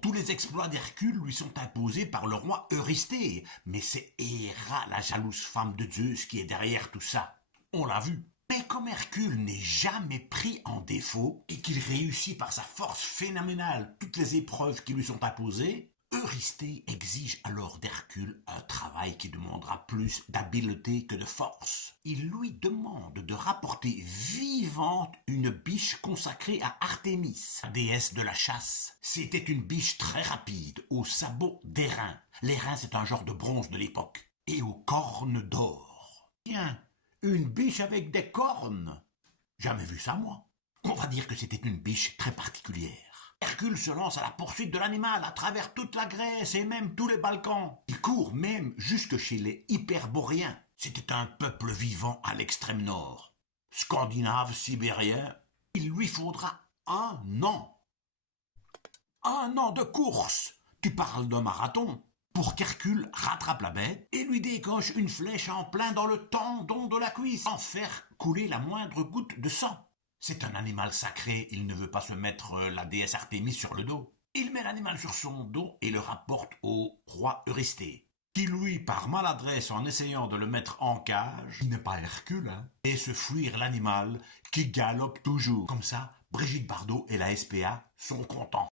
tous les exploits d'Hercule lui sont imposés par le roi Eurysthée, mais c'est Héra, la jalouse femme de Zeus, qui est derrière tout ça. On l'a vu. Mais comme Hercule n'est jamais pris en défaut et qu'il réussit par sa force phénoménale toutes les épreuves qui lui sont imposées, Eurysthée exige alors d'Hercule un travail qui demandera plus d'habileté que de force. Il lui demande de rapporter vivante une biche consacrée à Artémis, la déesse de la chasse. C'était une biche très rapide, aux sabots d'airain. L'airain, c'est un genre de bronze de l'époque. Et aux cornes d'or. Tiens, une biche avec des cornes. Jamais vu ça, moi. On va dire que c'était une biche très particulière. Hercule se lance à la poursuite de l'animal à travers toute la Grèce et même tous les Balkans. Il court même jusque chez les Hyperboréens. C'était un peuple vivant à l'extrême nord. Scandinave, sibérien. Il lui faudra un an. Un an de course. Tu parles d'un marathon. Pour qu'Hercule rattrape la bête et lui décoche une flèche en plein dans le tendon de la cuisse, sans faire couler la moindre goutte de sang. C'est un animal sacré, il ne veut pas se mettre la déesse Artémis sur le dos. Il met l'animal sur son dos et le rapporte au roi Eurysthée, qui lui, par maladresse en essayant de le mettre en cage, il n'est pas Hercule, et se fuir l'animal qui galope toujours. Comme ça, Brigitte Bardot et la SPA sont contents.